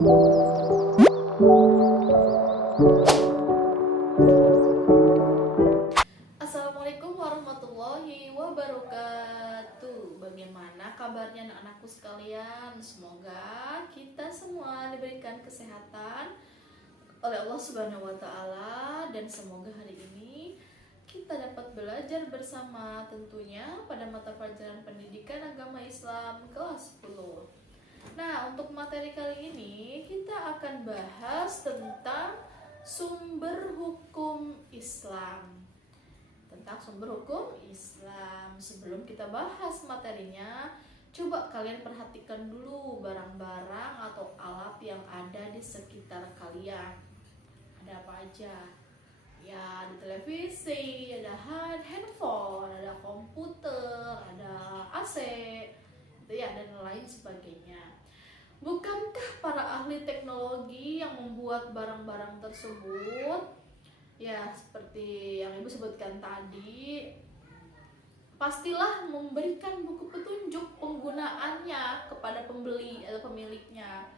Assalamualaikum warahmatullahi wabarakatuh. Bagaimana kabarnya anak-anakku sekalian? Semoga kita semua diberikan kesehatan oleh Allah Subhanahu wa taala, dan semoga hari ini kita dapat belajar bersama tentunya pada mata pelajaran pendidikan agama Islam kelas 10. Nah, untuk materi kali ini kita akan bahas tentang sumber hukum Islam. Sebelum kita bahas materinya, coba kalian perhatikan dulu barang-barang atau alat yang ada di sekitar kalian. Ada apa aja? Ya, ada televisi, ada handphone, ada komputer, ada AC, gitu ya, dan lain sebagainya. Bukankah para ahli teknologi yang membuat barang-barang tersebut, ya seperti yang Ibu sebutkan tadi, pastilah memberikan buku petunjuk penggunaannya kepada pembeli atau pemiliknya,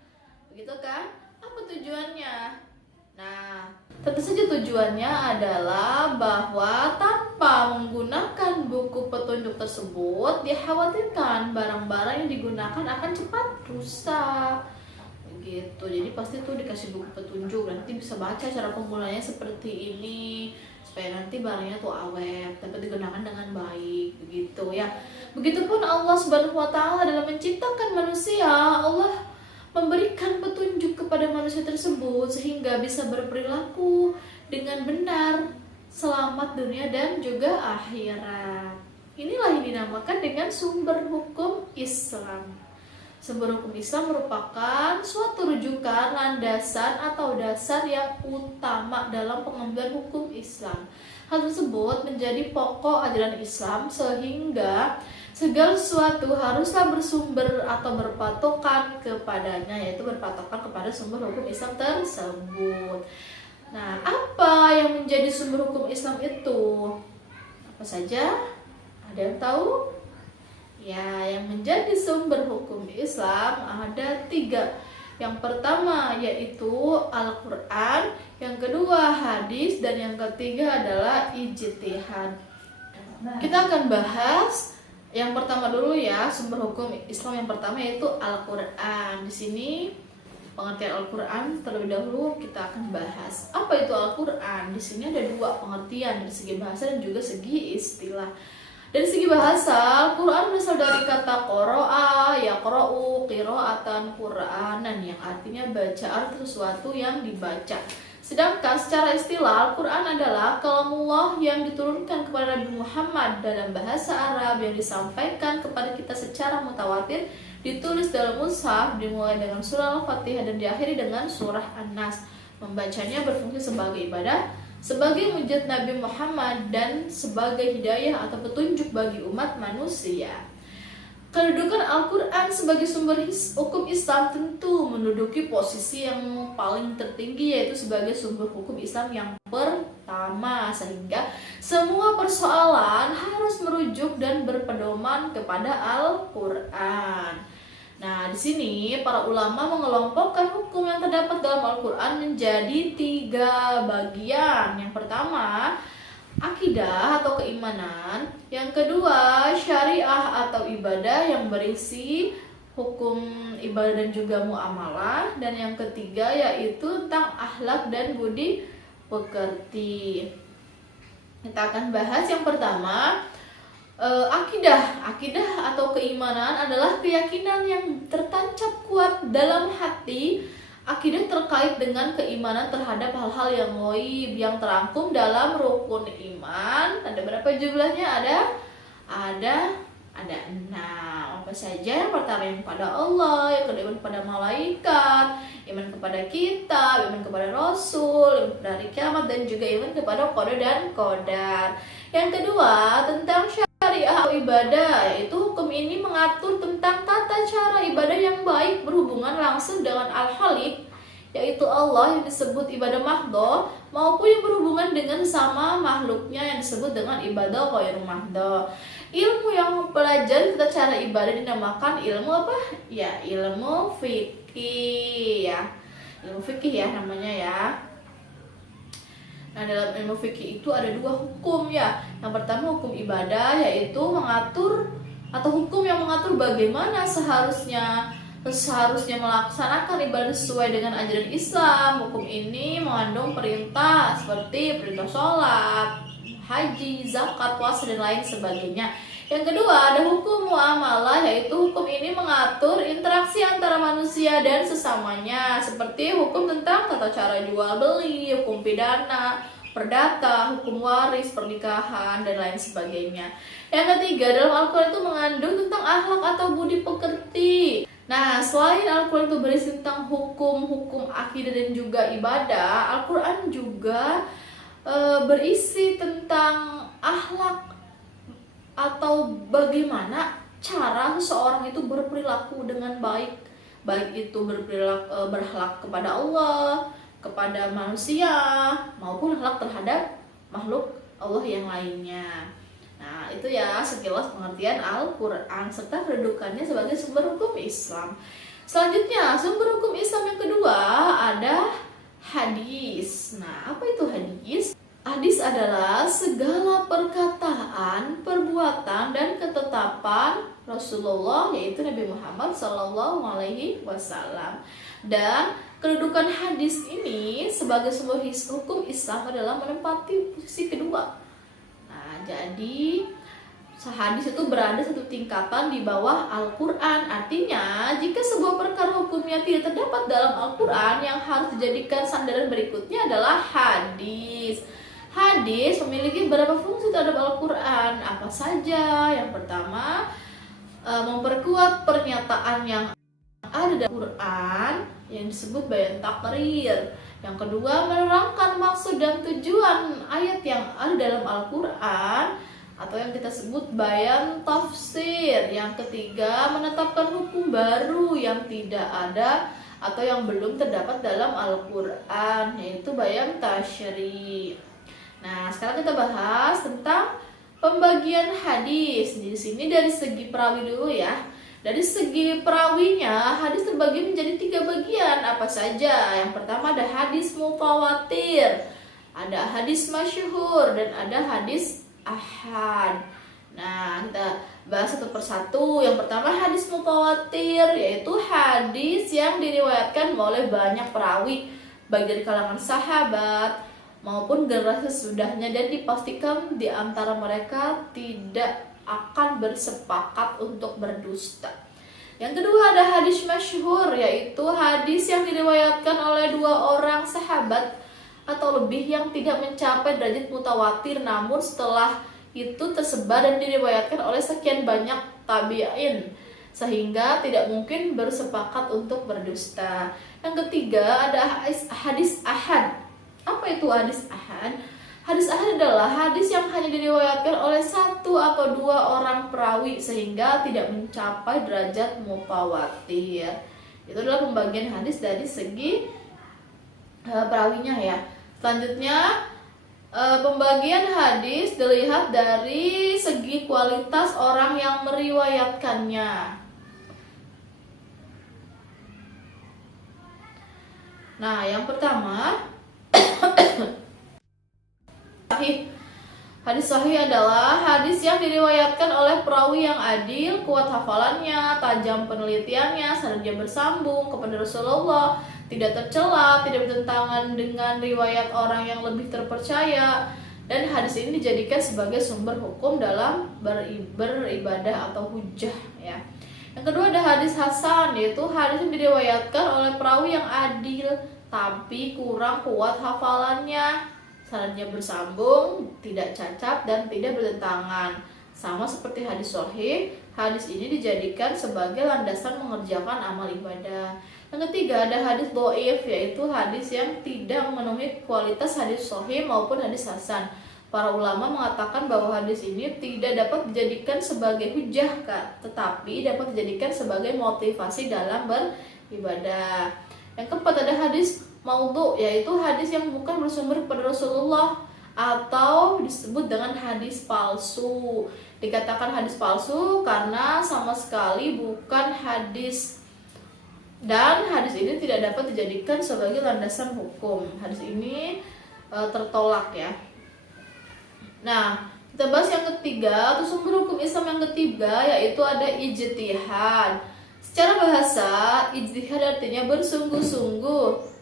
begitu kan? Apa tujuannya? Nah, tentu saja tujuannya adalah bahwa tanpa menggunakan buku petunjuk tersebut, dikhawatirkan barang-barang yang digunakan akan cepat rusak. Gitu. Jadi pasti tuh dikasih buku petunjuk, nanti bisa baca cara penggunaannya seperti ini supaya nanti barangnya tuh awet, dapat digunakan dengan baik, begitu ya. Begitupun Allah Subhanahu wa taala dalam menciptakan manusia, Allah memberikan petunjuk kepada manusia tersebut sehingga bisa berperilaku dengan benar, selamat dunia dan juga akhirat. Inilah yang dinamakan dengan sumber hukum Islam. Sumber hukum Islam merupakan suatu rujukan, landasan atau dasar yang utama dalam pengambilan hukum Islam. Hal tersebut menjadi pokok ajaran Islam sehingga segala sesuatu haruslah bersumber atau berpatokan kepadanya, yaitu berpatokan kepada sumber hukum Islam tersebut. Nah, apa yang menjadi sumber hukum Islam itu? Apa saja? Ada yang tahu? Ya, yang menjadi sumber hukum Islam ada 3. Yang pertama yaitu Al-Quran, yang kedua hadis, dan yang ketiga adalah ijtihad. Kita akan bahas yang pertama dulu ya, sumber hukum Islam yang pertama yaitu Al-Quran. Di sini pengertian Al-Quran terlebih dahulu kita akan bahas. Apa itu Al-Quran? Di sini ada 2 pengertian, dari segi bahasa dan juga segi istilah. Dari segi bahasa, Quran berasal dari kata qara'a, yaqra'u, qira'atan, qur'anan, yang artinya bacaan sesuatu yang dibaca. Sedangkan secara istilah, Al-Quran adalah kalamullah yang diturunkan kepada Nabi Muhammad dalam bahasa Arab, yang disampaikan kepada kita secara mutawatir, ditulis dalam mushaf, dimulai dengan surah Al-Fatihah dan diakhiri dengan surah An-Nas. Membacanya berfungsi sebagai ibadah, sebagai mujizat Nabi Muhammad, dan sebagai hidayah atau petunjuk bagi umat manusia. Kedudukan Al-Quran sebagai sumber hukum Islam tentu menduduki posisi yang paling tertinggi, yaitu sebagai sumber hukum Islam yang pertama, sehingga semua persoalan harus merujuk dan berpedoman kepada Al-Quran. Nah, di sini para ulama mengelompokkan hukum yang terdapat dalam Al-Quran menjadi 3 bagian. Yang pertama, akidah atau keimanan. Yang kedua, syariah atau ibadah yang berisi hukum ibadah dan juga muamalah. Dan yang ketiga yaitu tentang akhlak dan budi pekerti. Kita akan bahas yang pertama, akidah atau keimanan adalah keyakinan yang tertancap kuat dalam hati. Akidah terkait dengan keimanan terhadap hal-hal yang ghaib yang terangkum dalam rukun iman. Ada berapa jumlahnya? Ada 6. Apa saja? Yang pertama, iman kepada Allah, yang kedua iman kepada malaikat, iman kepada kitab, iman kepada rasul, iman kepada hari kiamat, dan juga iman kepada qada dan qadar. Yang kedua, tentang syariah atau ibadah, yaitu hukum ini mengatur tentang tata cara ibadah yang baik berhubungan langsung dengan Al-Khaliq, yaitu Allah, yang disebut ibadah mahdhah, maupun yang berhubungan dengan sama makhluknya yang disebut dengan ibadah ghairu mahdhah. Ilmu yang mempelajari tata cara ibadah dinamakan ilmu apa? Ya, ilmu fiqh. fikih ya. Ilmu fikih ya namanya ya. Nah, dalam ilmu fikih itu ada dua hukum ya. Yang pertama hukum ibadah, yaitu mengatur atau hukum yang mengatur bagaimana seharusnya melaksanakan ibadah sesuai dengan ajaran Islam. Hukum ini mengandung perintah seperti perintah sholat, haji, zakat, puasa, dan lain sebagainya. Yang kedua ada hukum muamalah, yaitu hukum ini mengatur interaksi antara manusia dan sesamanya, seperti hukum tentang tata cara jual beli, hukum pidana, perdata, hukum waris, pernikahan, dan lain sebagainya. Yang ketiga, dalam Al-Quran itu mengandung tentang akhlak atau budi pekerti. Nah, selain Al-Quran itu berisi tentang hukum-hukum akidah dan juga ibadah, Al-Quran juga berisi tentang akhlak atau bagaimana cara seseorang itu berperilaku dengan baik, baik itu berakhlak kepada Allah, kepada manusia, maupun akhlak terhadap makhluk Allah yang lainnya. Nah, itu ya sekilas pengertian Al-Quran serta kedudukannya sebagai sumber hukum Islam. Selanjutnya, sumber hukum Islam yang kedua ada hadis. Nah, apa itu hadis? Hadis adalah segala perkataan, perbuatan, dan ketetapan Rasulullah, yaitu Nabi Muhammad SAW. Dan kedudukan hadis ini sebagai sebuah hukum Islam adalah menempati posisi kedua. Nah, jadi hadis itu berada satu tingkatan di bawah Al-Quran. Artinya, jika sebuah perkara hukumnya tidak terdapat dalam Al-Quran, yang harus dijadikan sandaran berikutnya adalah hadis. Hadis memiliki beberapa fungsi terhadap Al-Quran. Apa saja? Yang pertama, memperkuat pernyataan yang ada dalam Al-Quran yang disebut bayan takrir. Yang kedua, menerangkan maksud dan tujuan ayat yang ada dalam Al-Quran atau yang kita sebut bayan tafsir. Yang ketiga, menetapkan hukum baru yang tidak ada atau yang belum terdapat dalam Al-Quran, yaitu bayan tasyri'. Nah, sekarang kita bahas tentang pembagian hadis. Di sini dari segi perawi dulu ya. Dari segi perawinya, hadis terbagi menjadi 3 bagian. Apa saja? Yang pertama ada hadis mutawatir, ada hadis masyhur, dan ada hadis ahad. Nah, kita bahas satu persatu. Yang pertama hadis mutawatir, yaitu hadis yang diriwayatkan oleh banyak perawi, baik dari kalangan sahabat maupun generasi sesudahnya, dan dipastikan di antara mereka tidak akan bersepakat untuk berdusta. Yang kedua ada hadis masyhur, yaitu hadis yang diriwayatkan oleh 2 orang sahabat atau lebih yang tidak mencapai derajat mutawatir, namun setelah itu tersebar dan diriwayatkan oleh sekian banyak tabi'in sehingga tidak mungkin bersepakat untuk berdusta. Yang ketiga ada hadis ahad. Apa itu hadis ahad? Hadis ahad adalah hadis yang hanya diriwayatkan oleh 1 atau 2 orang perawi sehingga tidak mencapai derajat mutawatir. Itu adalah pembagian hadis dari segi perawinya ya. Selanjutnya pembagian hadis dilihat dari segi kualitas orang yang meriwayatkannya. Nah, yang pertama sahih. Hadis sahih adalah hadis yang diriwayatkan oleh perawi yang adil, kuat hafalannya, tajam penelitiannya, sanadnya bersambung kepada Rasulullah, tidak tercela, tidak bertentangan dengan riwayat orang yang lebih terpercaya, dan hadis ini dijadikan sebagai sumber hukum dalam beribadah atau hujjah ya. Yang kedua ada hadis hasan, yaitu hadis yang diriwayatkan oleh perawi yang adil tapi kurang kuat hafalannya, sanadnya bersambung, tidak cacat, dan tidak bertentangan. Sama seperti hadis sahih, hadis ini dijadikan sebagai landasan mengerjakan amal ibadah. Yang ketiga ada hadis dhaif, yaitu hadis yang tidak memenuhi kualitas hadis sahih maupun hadis hasan. Para ulama mengatakan bahwa hadis ini tidak dapat dijadikan sebagai hujjah, tetapi dapat dijadikan sebagai motivasi dalam beribadah. Yang keempat ada hadis maudhu, yaitu hadis yang bukan bersumber pada Rasulullah atau disebut dengan hadis palsu. Dikatakan hadis palsu karena sama sekali bukan hadis Dan hadis ini tidak dapat dijadikan sebagai landasan hukum. Hadis ini tertolak ya. Nah, kita bahas yang ketiga atau sumber hukum Islam yang ketiga, yaitu ada ijtihad. Secara bahasa, ijtihad artinya bersungguh-sungguh.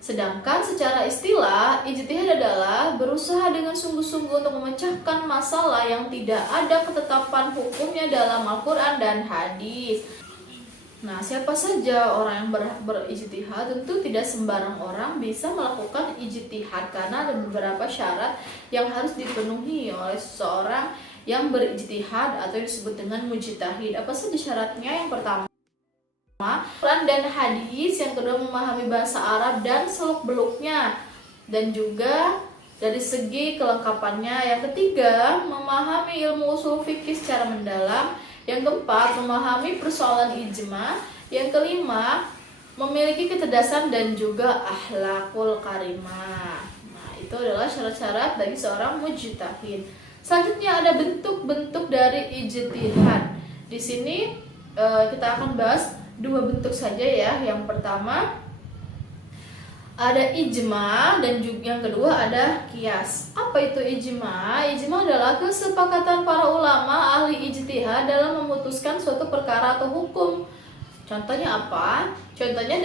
Sedangkan secara istilah, ijtihad adalah berusaha dengan sungguh-sungguh untuk memecahkan masalah yang tidak ada ketetapan hukumnya dalam Al-Quran dan hadis. Nah, siapa saja orang yang berijtihad? Tentu tidak sembarang orang bisa melakukan ijtihad karena ada beberapa syarat yang harus dipenuhi oleh seseorang yang berijtihad atau disebut dengan mujtahid. Apa saja syaratnya? Yang pertama, Quran dan hadis. Yang kedua, memahami bahasa Arab dan seluk-beluknya dan juga dari segi kelengkapannya. Yang ketiga, memahami ilmu ushul fikih secara mendalam. Yang keempat, memahami persoalan ijma. Yang kelima, memiliki kecerdasan dan juga akhlakul karimah. Nah, itu adalah syarat-syarat bagi seorang mujtahid. Selanjutnya ada bentuk-bentuk dari ijtihad. Di sini kita akan bahas dua bentuk saja ya. Yang pertama ada ijma dan juga yang kedua ada qiyas. Apa itu ijma? Ijma adalah kesepakatan para ulama ahli ijtihad dalam memutuskan suatu perkara atau hukum. Contohnya apa? Contohnya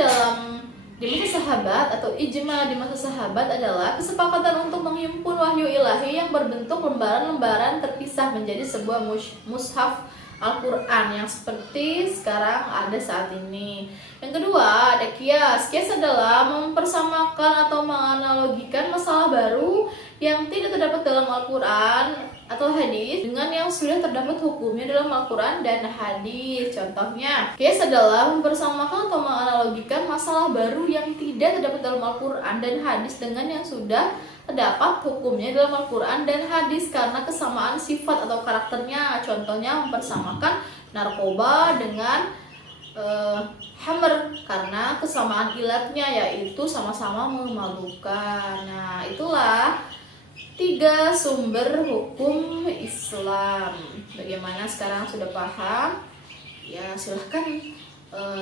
di masa sahabat atau ijma di masa sahabat adalah kesepakatan untuk menghimpun wahyu ilahi yang berbentuk lembaran-lembaran terpisah menjadi sebuah mushaf Al-Quran yang seperti sekarang ada saat ini. Yang kedua ada qiyas. Qiyas adalah mempersamakan atau menganalogikan masalah baru yang tidak terdapat dalam Al-Quran atau hadis dengan yang sudah terdapat hukumnya dalam Al-Quran dan hadis. Contohnya, qiyas adalah mempersamakan atau menganalogikan masalah baru yang tidak terdapat dalam Al-Quran dan hadis dengan yang sudah terdapat hukumnya dalam Al-Quran dan hadis karena kesamaan sifat atau karakternya. Contohnya, mempersamakan narkoba dengan hammer karena kesamaan ilatnya, yaitu sama-sama memabukkan. Nah, itulah 3 sumber hukum Islam. Bagaimana sekarang sudah paham? Ya, silahkan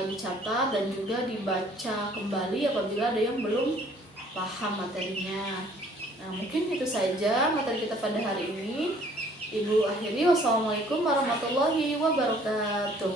dicatat dan juga dibaca kembali apabila ada yang belum paham materinya. Nah, mungkin itu saja materi kita pada hari ini. Ibu akhiri, wassalamualaikum warahmatullahi wabarakatuh.